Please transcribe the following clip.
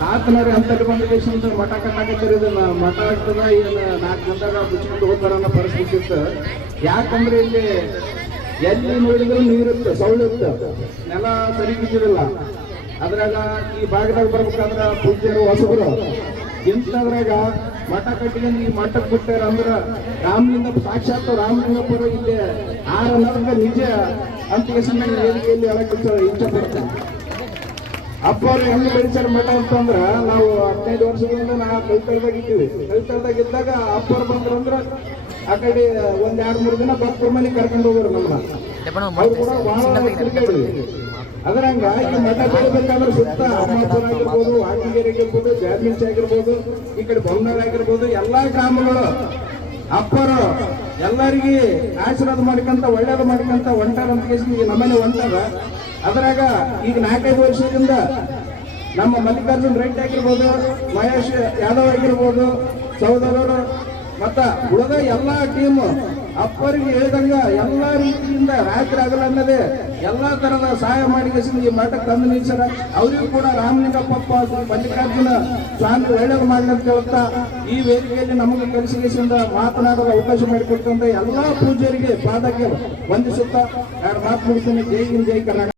ತಾತನವ್ರಿ ಅಂತಲ್ಲಿ ಬಂದ ದೇಶದಿಂದ ಮಠ ಕಟ್ಟಾಕತ್ತಾರೆ. ಇದನ್ನ ಮಠ ಆಗ್ತದ ಇದನ್ನ 4 ಗಂಟೆಗ ಮುಚ್ಚಿಕೊಂಡು ಹೋಗ್ತಾರ ಅನ್ನೋ ಪರಿಸ್ಥಿತಿ ಇತ್ತು. ಯಾಕಂದ್ರೆ ಇಲ್ಲಿ ಎಲ್ಲಿ ನೋಡಿದ್ರು ನೀರಿತ್ತು, ಸೌಳಿತ್ತು, ನೆಲ ಸರಿ ಬಿದ್ದಿರಲಿಲ್ಲ. ಅದ್ರಾಗ ಈ ಭಾಗದಾಗ ಬರ್ಬೇಕಾದ್ರ ಪೂಜ್ಯರು ಹೊಸಬರು ಇಂಥದ್ರಾಗ ಮಠ ಕಟ್ಟಿಕೊಂಡು ಈ ಮಠಕ್ಕೆ ಬಿಟ್ಟಾರ ಅಂದ್ರ ರಾಮಲಿಂಗ ಸಾಕ್ಷಾತ್ ರಾಮಲಿಂಗಪುರ ಇಲ್ಲಿ ಆರನರ್ಗ ನಿಜ ಅಂತ ವೇದಿಕೆಯಲ್ಲಿ ಹೇಳಕ್ಕೆ ಇಚ್ಛೆ ಪಡ್ತೇನೆ. ಅಪ್ಪ ಅವ್ರು ಹೆಂಗ್ ಬೆಳೆಸಾರ ಮಠ ಅಂತಂದ್ರ ನಾವು 15 ವರ್ಷಗಳಿಂದ ನಾವು ಕೈತಳದಾಗ ಇದ್ದೀವಿ. ಕೈತಳದಾಗ ಇದ್ದಾಗ ಅಪ್ಪವ್ರು ಬಂದ್ರಂದ್ರ ಆ ಕಡೆ 1-2-3 ದಿನ ಭಕ್ತರ ಮನೆ ಕರ್ಕೊಂಡು ಹೋಗೋರು ನಮ್ಮ. ಅವ್ರು ಕೂಡ ಬಹಳ ತಿರುಗಾಡಿದ್ವಿ. ಅದರಂಗ ಈ ಮಠ ಬೆಳಿಬೇಕಾದ್ರೆ ಸುತ್ತ ಅಮ್ಮಾಪುರ ಆಗಿರ್ಬೋದು, ವಾಕಿಗೇರಿ ಆಗಿರ್ಬೋದು, ಜಾರ್ಮಿನ್ಸ್ ಆಗಿರ್ಬೋದು, ಈ ಕಡೆ ಬೊಮ್ಮನಾಳ್ ಆಗಿರ್ಬೋದು, ಎಲ್ಲಾ ಗ್ರಾಮಗಳು ಅಪ್ಪರು ಎಲ್ಲರಿಗೆ ಆಶೀರ್ವಾದ ಮಾಡ್ಕೊಂತ ಒಳ್ಳೇದು ಮಾಡ್ಕೊಂತ ಹೊಂಟಾರ ಅಂತ ಈ ನಮ್ಮನೆ ಹೊಂಟಾರ. ಅದ್ರಾಗ ಈಗ 4-5 ವರ್ಷದಿಂದ ನಮ್ಮ ಮಲ್ಲಿಕಾರ್ಜುನ್ ರೆಡ್ಡಿ ಆಗಿರ್ಬೋದು, ಮಹೇಶ್ ಯಾದವ್ ಆಗಿರ್ಬೋದು, ಸಹೋದರರು ಮತ್ತ ಉಳಿದ ಎಲ್ಲಾ ಟೀಮ್ ಅಪ್ಪರಿಗೆ ಹೇಳಿದಂಗ ಎಲ್ಲಾ ರೀತಿಯಿಂದ ರಾತ್ರಿ ಆಗಲನ್ನದೇ ಎಲ್ಲಾ ತರದ ಸಹಾಯ ಮಾಡಿ ಈ ಮಠಕ್ಕೆ ತಂದು ನಿಲ್ಸರ. ಅವರಿಗೂ ಕೂಡ ರಾಮಲಿಂಗಪ್ಪ ಮಲ್ಲಿಕಾರ್ಜುನ ಸ್ವಾಮಿ ಒಳ್ಳೇದು ಮಾಡಲಿ ಅಂತ ಹೇಳ್ತಾ ಈ ವೇದಿಕೆಯಲ್ಲಿ ನಮಗೆ ಕಲಿಸಿಗೆಸಿಂದ ಮಾತನಾಡಲು ಅವಕಾಶ ಮಾಡಿಕೊಟ್ಟಂತ ಎಲ್ಲಾ ಪೂಜ್ಯರಿಗೆ ಪಾದಕ್ಕೆ ವಂದಿಸುತ್ತಾ 2 ಮಾತು ಮುಗಿಸ್ತೀನಿ. ಜೈ ಹಿಂದ್, ಜೈ ಕರ್ನಾಟಕ.